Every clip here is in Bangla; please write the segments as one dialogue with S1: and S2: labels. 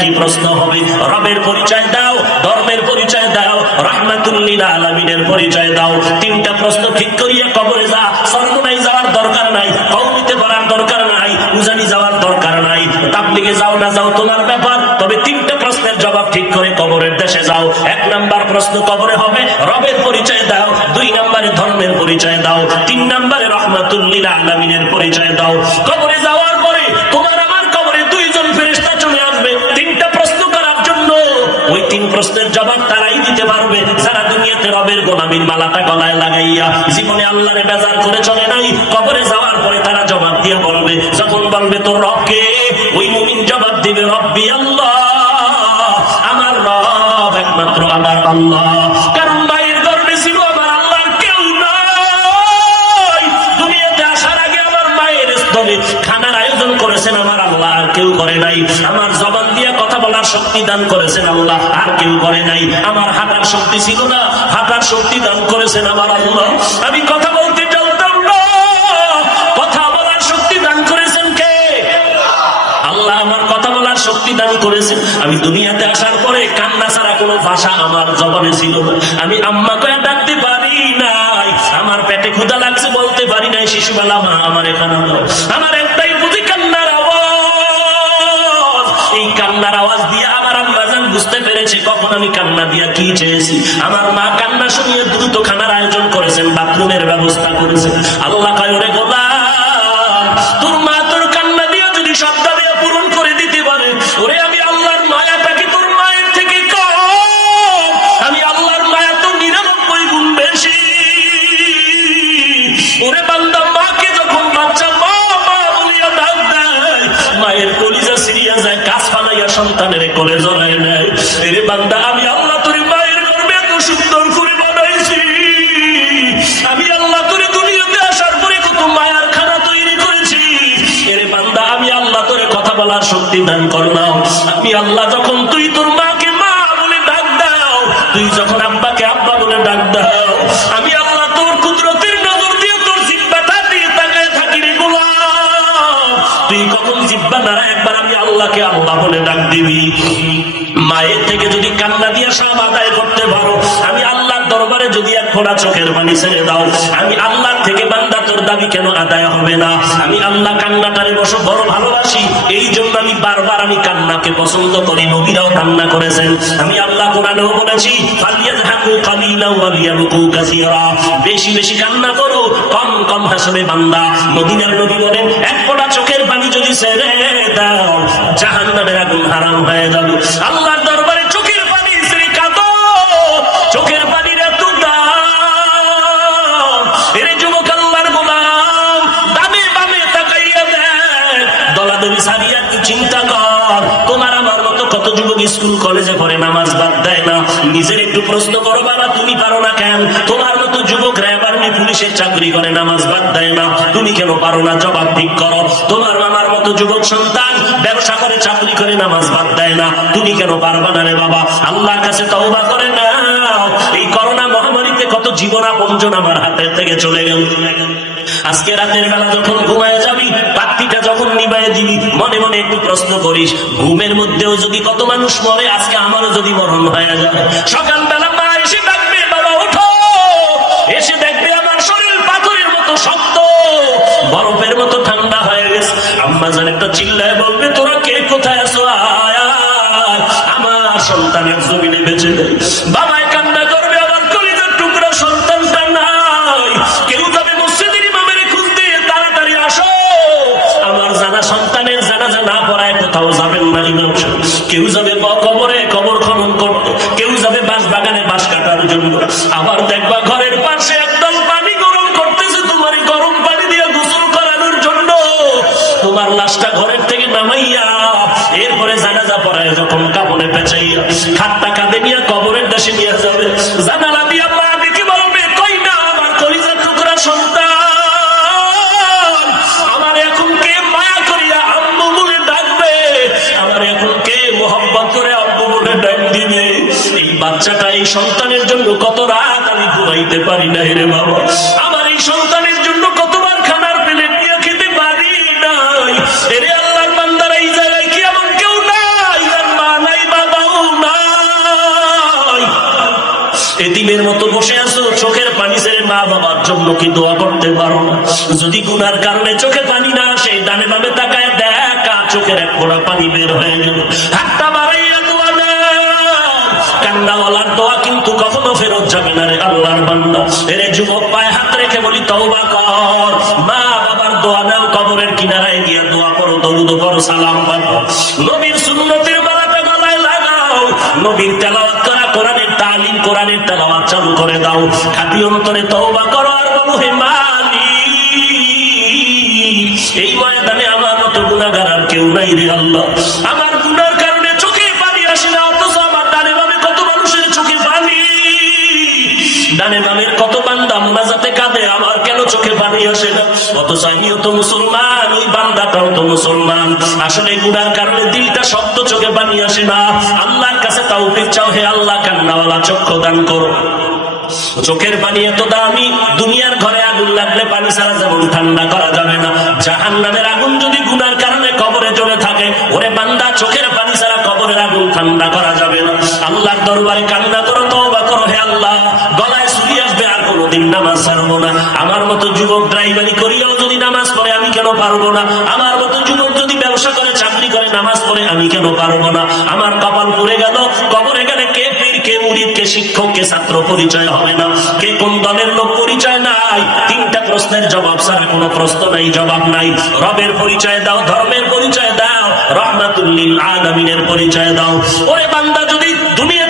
S1: একই প্রশ্ন হবে? রবের পরিচয় দাও, ধর্মের পরিচয় দাও রহমাতুল্লিল আলমিনের পরিচয় দাও। তিনটা প্রশ্ন ঠিক করিয়া কবরে যা সর্বনাই যাওয়ার দরকার নাই কৌমিতে করার দরকার নাই, উজানি যাওয়ার দরকার নাই। তাবলিগে যাও না যাও, তোমার ব্যাপার। তবে তিনটা প্রশ্নের জবাব ঠিক করে কবরের দেশে যাও। এক নাম্বার প্রশ্ন কবরে হবে, রবের পরিচয় দাও, দুই নাম্বারে ধর্মের পরিচয় দাও, তিন নাম্বারে রহমাতুল্লিল আলমিনের পরিচয় দাও। কবরে প্রশ্নের জবাব তারাই দিতে পারবে। সারা দুনিয়াতে রবের গোলামীর মালাটা গলায় লাগাইয়া জীবনে আল্লাহরে বেজার করে চলে নাই। কবরে যাওয়ার পরে তারা জবাব দিয়া বলবে, যখন বলবে তোর রবকে, ওই মুমিন জবাব দিবে, রব্বি আল্লাহ, আমার রব একমাত্র আমার আল্লাহ। শক্তি দান করেছেন আল্লাহ, আর কেউ করে নাই। আমার হাঁটার শক্তি ছিল না, হাঁটার শক্তি দান করেছেন আমার আল্লাহ। আমি কথা বলতে জানতাম না। কথা বলার শক্তি দান করেছেন কে? আল্লাহ আমার কথা বলার শক্তি দান করেছে আমি দুনিয়াতে আসার পরে কান্না ছাড়া কোনো ভাষা আমার জবানে ছিল না। আমি আম্মাকে ডাকতে পারি নাই। আমার পেটে ক্ষুধা লাগছে বলতে পারি নাই। শিশুবেলা মা আমার এখানে আমার একটাই বুঝি কান্নার আওয়াজ। এই কান্নার আওয়াজ দিয়ে বুঝতে পেরেছি কখন আমি কান্না দিয়া কি চেয়েছি। আমার মা কান্না শুনিয়ে দ্রুত খানার আয়োজন করেছেন, বাথরুমের ব্যবস্থা করেছেন। আল্লাহ কায়ুরে গোলাম কোলে জড়ায় নেয়। এরে বান্দা, আমি আল্লাহ তোর মায়ের গর্বে এত সুন্দর করে বানাইছি। আমি আল্লাহ তোরে দুনিয়াতে আসার পরে কত মায়ার খানা তৈরি করেছি। এরে বান্দা, আমি আল্লাহ তোরে কথা বলার শক্তি দান করলাম আমি আল্লাহ যখন তুই তোর মাকে মা বলে ডাক দাও, তুই যখন আব্বাকে আব্বা বলে ডাক দাও, আমি আল্লাহ তোর কুদরতের নজর দিয়ে তোর জিব্বাটা দিয়ে তাকায় থাকি রে তুই কখন জিব্বা নাড়া একবার আমি আল্লাহকে আল্লাহ বলে ডাক দিবি? চোখের পানি ছেড়ে দাও। আমি আল্লাহর থেকে বান্দা, তোর দাবি কেন আদায় হবে না? আমি আল্লাহ কান্নাটারে বসে বড় ভালোবাসি। এই জন্য আমি বারবার আমি কান্নাকে পছন্দ করি, নবীরাও কান্না করেছেন। আমি আল্লাহ কোরআনেও বলেছি বেশি বেশি কান্না করো, কম কম হাসবে বান্দা। মদিনার নবী বলেন, এক ফোঁটা চোখের পানি যদি ছেড়ে দাও, জাহান্নামের আগুন হারাম হয়ে যাবে। আল্লাহর যুবক স্কুল, কলেজে পড়ে, নামাজ বাদ দেয় না। নিজের একটু প্রশ্ন করো, বাবা, তুমি পারো না কেন? তোমার মতো যুবক র্যাব আর্মি পুলিশের চাকরি করে, নামাজ বাদ দেয় না। তুমি কেন পারো না? জবাব ঠিক করো। তোমার মামার মতো যুবক সন্তান ব্যবসা করে, চাকরি করে, নামাজ বাদ দেয় না। তুমি কেন পারবা না রে বাবা? আল্লাহর কাছে তওবা করে নাও। এই করোনা মহামারীতে কত জীবন আপনজন আমার হাতের থেকে চলে গেল। আজকে রাতের বেলা যখন ঘুমায় যাবি যখন নিবায় দিবি, মনে মনে একটু প্রশ্ন করিস, ঘুমের মধ্যেও যদি কত মানুষ মরে, আজকে আমারও যদি মরণ হয়ে যায়। সকালবেলা মা এসে ডাকবে বাবা ওঠো! এসে দেখবে আমার শরীর পাথরের মতো শক্ত, বরফের মতো ঠান্ডা হয়ে গেছে। আম্মা জান একটা চিল্লায় কেউ যাবে কবরে কবর খনন করতে, কেউ যাবে বাঁশ বাগানে বাঁশ কাটার জন্য। আবার দেখবা ঘরের পাশে একদম পানি গরম করতেছে, তোমার গরম পানি দিয়ে গোসল করানোর জন্য। তোমার লাশটা ঘরের থেকে নামাইয়া, এরপরে জানাজা পড়ায় যখন কাপড়ে পেঁচাইয়া, খাটটা কাঁধে নিয়ে কবরের দেশে নিয়ে যাবে। বাচ্চাটা এই সন্তানের জন্য কত রাত আমি ঘুমাইতে পারি না রে বাবা। আমার এই সন্তানের জন্য কতবার খানার প্লেট নিয়ে খেতে পারি নাই। এরে মতো বসে আছো, চোখের পানি ছেড়ে মা বাবার জন্য কি দোয়া করতে পারো যদি গুনার কারণে চোখে পানি না সেই ডানে বামে তাকায় দেখ, চোখের এক ফোড়া পানি বের হয়ে গেল। হাতটা বাড়াইয়া কান্নাওয়ালার দোয়া কিন্তু কখনো ফেরত যাবে না রে আল্লাহর বান্দা। এরে যুবক পায়ে হাত রেখে বলি, তওবা কর। মা বাবার দোয়া নাও, কবরের কিনারায় গিয়ে দোয়া করো দরুদ করো সালাম পাঠো। নবীর সুন্নতের বেলাটা গলায় লাগাও। নবীর তেলাওয়াত করা কোরআনের তালিম, কোরআনের তেলাওয়াত চালু করে দাও। খাতি অন্তরে তওবা করো, আর বলো, হে মালিক, এই ময়দানে আমার মতো গুণাগার আর কেউ নাই রে আল্লাহ। আমার কাঁদে আমার কেন চোখে পানি আসে না? অথচ আমিও তো মুসলমান, ওই বান্দাটাও তো মুসলমান। আসলে গুনার কারণে দিলটা শব্দ চোখে পানি আসে না। আল্লাহর কাছে তাও হে আল্লাহ, কান্নাওয়ালা, চক্ষু দান করো। চোখের পানি এত দামি, দুনিয়ার ঘরে আগুন লাগলে পানি ছাড়া যেমন ঠান্ডা করা যাবে না। জাহান নামের আগুন যদি গুনার কারণে কবরে জ্বলে থাকে, ওরে বান্দা, চোখের পানি ছাড়া কবরের আগুন ঠান্ডা করা যাবে না। আল্লাহর দরবারে কান্না করো, তওবা করো, হে আল্লাহ। গলায় কোনোদিন নামাজ ছাড়বো না। আমার মতো যুবক ড্রাইভারি করিয়াও যদি নামাজ পড়ে, আমি কেন পারব না? আমার মতো যুবক যদি ব্যবসা করে, চাকরি করে, নামাজ পড়ে, আমি কেন পারব না? আমার কপাল পুড়ে গেল। কবরে গেলে কে পীর, কে মুরিদ, কে শিক্ষক, কে ছাত্র, পরিচয় হবে না। কে কোন দলের লোক পরিচয় নাই? তিনটা প্রশ্নের জবাব ছাড়া কোনো প্রশ্ন নাই, জবাব নাই। রবের পরিচয় দাও, ধর্মের পরিচয় দাও, রহমাতুল্লিল আলামিনের পরিচয় দাও। ওরে বান্দা, যদি দুনিয়াতে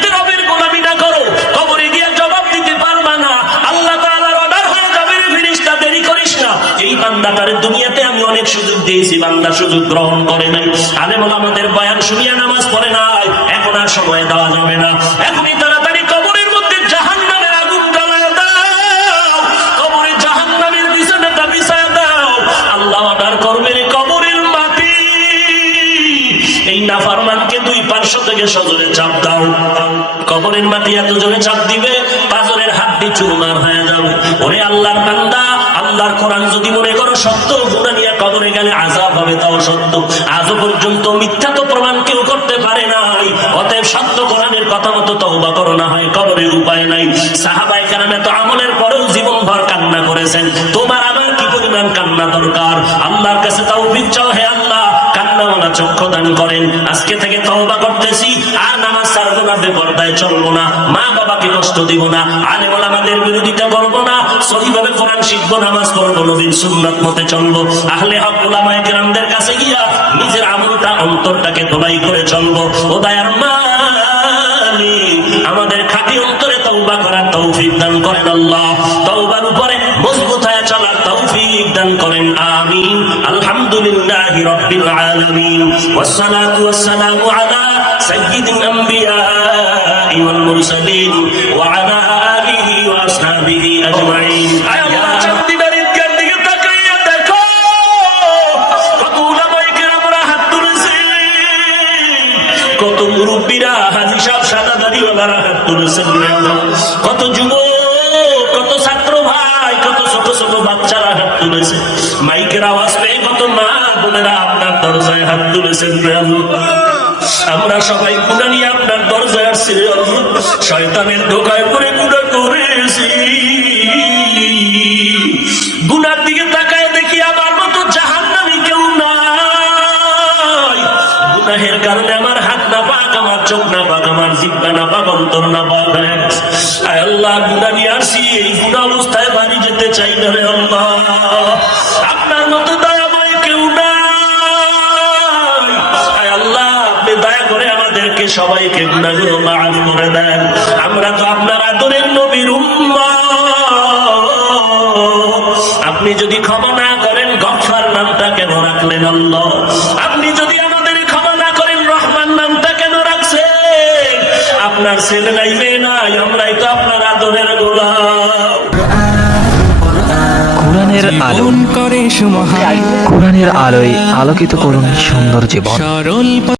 S1: এই বান্দাটারে দুনিয়াতে আমি অনেক সুযোগ দিয়েছি, বান্দা সুযোগ গ্রহণ করে নাই। আমাদের বয়ান শুনিয়া নামাজ পড়ে নাই, এখন আর সময় দেওয়া যাবে না। এখনই তাড়াতাড়ি কবরের মধ্যে জাহান্নামের আগুন দাও। কবরে জাহান্নামের বিছানাটা বিছায় দাও। আল্লাহ কবরের মাটি। এই নাফারমানকে দুই পার্শ্ব থেকে সজরে চাপ দাও। কবরের মাটি এত জোরে চাপ দিবে পাজরের হাড্ডি চুরমার হয়ে যাবে। ওরে আল্লাহর বান্দা আল্লাহর কোরআন যদি মনে করো সত্য গুণা নিয়ে কবরে গেলে আজাব হবে, তাও সত্য। আজও পর্যন্ত মিথ্যা তো প্রমাণ কেউ করতে পারে নাই। অতএব সত্য কোরআনের কথা মতো তহবা করো না হয় কবরের উপায় নাই। সাহাবাই কারণে তো আমলের পরেও জীবন ভর কান্না করেছেন। তোমার আমার কি পরিমাণ কান্না দরকার? আল্লাহর কাছে তাও বিচ্ছ হে আল্লাহ চক্ষু দান করেন। আজকে থেকে করতেছি, আর নামাজ চলবো না মা বাবাকে কষ্ট দিব না বিরোধিতা না, সহিভাবে কোরআন শিখব, নামাজ পড়ব সুন্নাত মতে চলবো, আহলে কেরামদের কাছে গিয়া নিজের আমলটা, অন্তরটাকে দোলাই করে চলবো। ও দায়ার মালিক, আমাদের খাঁটি অন্তরে তৌবা করার তৌফিক দান করেন আল্লাহ। তৌবার উপরে তৌফিক দান করেন আমিন আলহামদুলিল্লাহ রাব্বিল আলামিন والصلاه والسلام على سيد الانبياء والمرسلين وعلى اله واصحابه اجمعين আয় আল্লাহ চাঁদনি বাড়ির দিকে দিকে তাকাইয়া দেখো কত উলামায়ে কেরামরা হাত তুলেছে কত মুরব্বীরা হাজি সাহেব সাদা দাড়িওয়ালারা হাত তুলেছেন রে আল্লাহ। কত যুবক কত ছাত্র ভাই কত ছোট ছোট বাচ্চারা হাত তুলেছে মাইকের আওয়াজ পেয়ে কত মা বোনেরা আপনার দরজায় হাত তুলেছেন আমরা সবাই গুণা নিয়ে আপনার দরজায় আসছি শয়তানের ঢোকায় পরে গুণা করেছি। গুনার দিকে তাকায় দেখি আমার মতো জাহান্নামী কেউ নাই। গুনাহের কারণে আমার হাত না পাক, আমার চোখ না পাক, আমার জিব্বা না পাক, অন্তর না পাক, হয়ে। আল্লাহ গুনা নিয়ে আসি এই গুনা অবস্থায় বাড়ি চাই আপনার মতো কেউ নাই। আল্লাহ, আপনি দয়া করে আমাদেরকে সবাইকে গুনাগুলো মাফ করে দেন। আমরা তো আপনার আদরের নবীর আপনি যদি ক্ষমা না করেন গফার নামটা কেন রাখলেন আল্লাহ? আপনি যদি আমাদের ক্ষমা না করেন, রহমান নামটা কেন রাখছেন? আপনার ছেলে নাই, মেয়ে নাই আমরাই
S2: আলো। কোরআনের আলোয় আলোকিত করুন সুন্দর জীবন।
S3: সরল